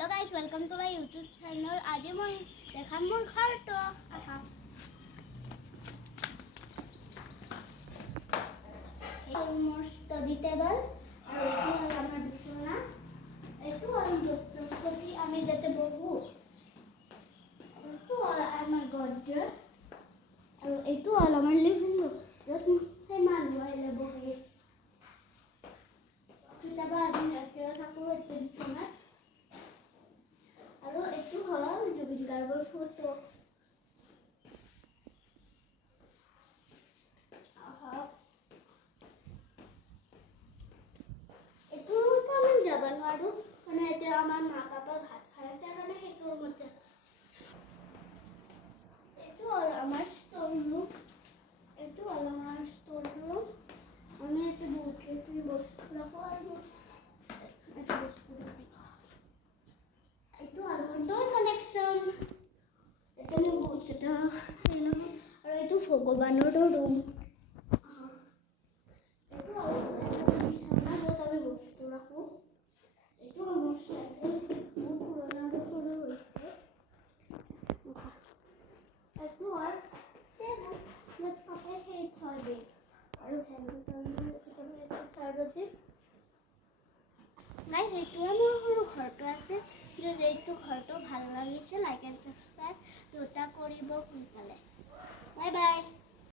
Hello guys, welcome to my YouTube channel. আজি মই দেখাম মোৰ ঘৰটো আহা মোৰ ষ্টাডি টেবল আৰু এইটো হ'ল আমাৰ বিছনা এইটো হ'ল ডক্টৰ আমি যাতে বহো এইটো হ'ল আমাৰ গড্ৰেজ আৰু এইটো হ'ল আমাৰ লিভিং ৰুম য'ত সেই মানুহ আহিলে বহে কেতিয়াবা আমি একেলগে থাকোঁ এইটো বিছনাত আৰু এইটো হ'ল জুবিন গাৰ্গৰ ফটো এইটো আমি যাব নোৱাৰোঁ মানে এতিয়া আমাৰ মা পাপা ভাত খাই আছে কাৰণে সেইটো ৰুমতে এইটো হ'ল আমাৰ ষ্ট'ৰ ৰুম এইটো হ'ল আমাৰ ষ্ট'ৰ ৰুম আমি ইয়াতে বহুতখিনি বস্তু ৰাখোঁ আৰু এইটো বস্তু ৰাখোঁ এইটো হ'ল মোৰ ড'ৰ কালেকশ্যন এইটো মোৰ বহুতকেইটা হেৰি নহয় আৰু এইটো ভগৱানৰো ৰুম এইটো হ'ল বিছনা য'ত আমি বস্তু ৰাখোঁ এইটো হ'ল মোৰ চাইকেল বহুত পুৰণা আৰু সৰু হৈছে এইটো হ'ল টেবুল য'ত পাপাই সেই থৈ দিয়ে আৰু চাইডতে গাইজ এইটোৱে মোৰ সৰু ঘৰটো আছে যদি এইটো ঘৰটো ভাল লাগিছে লাইক এণ্ড ছাবস্ক্ৰাইব দুটা কৰিব সোনকালে বাই বাই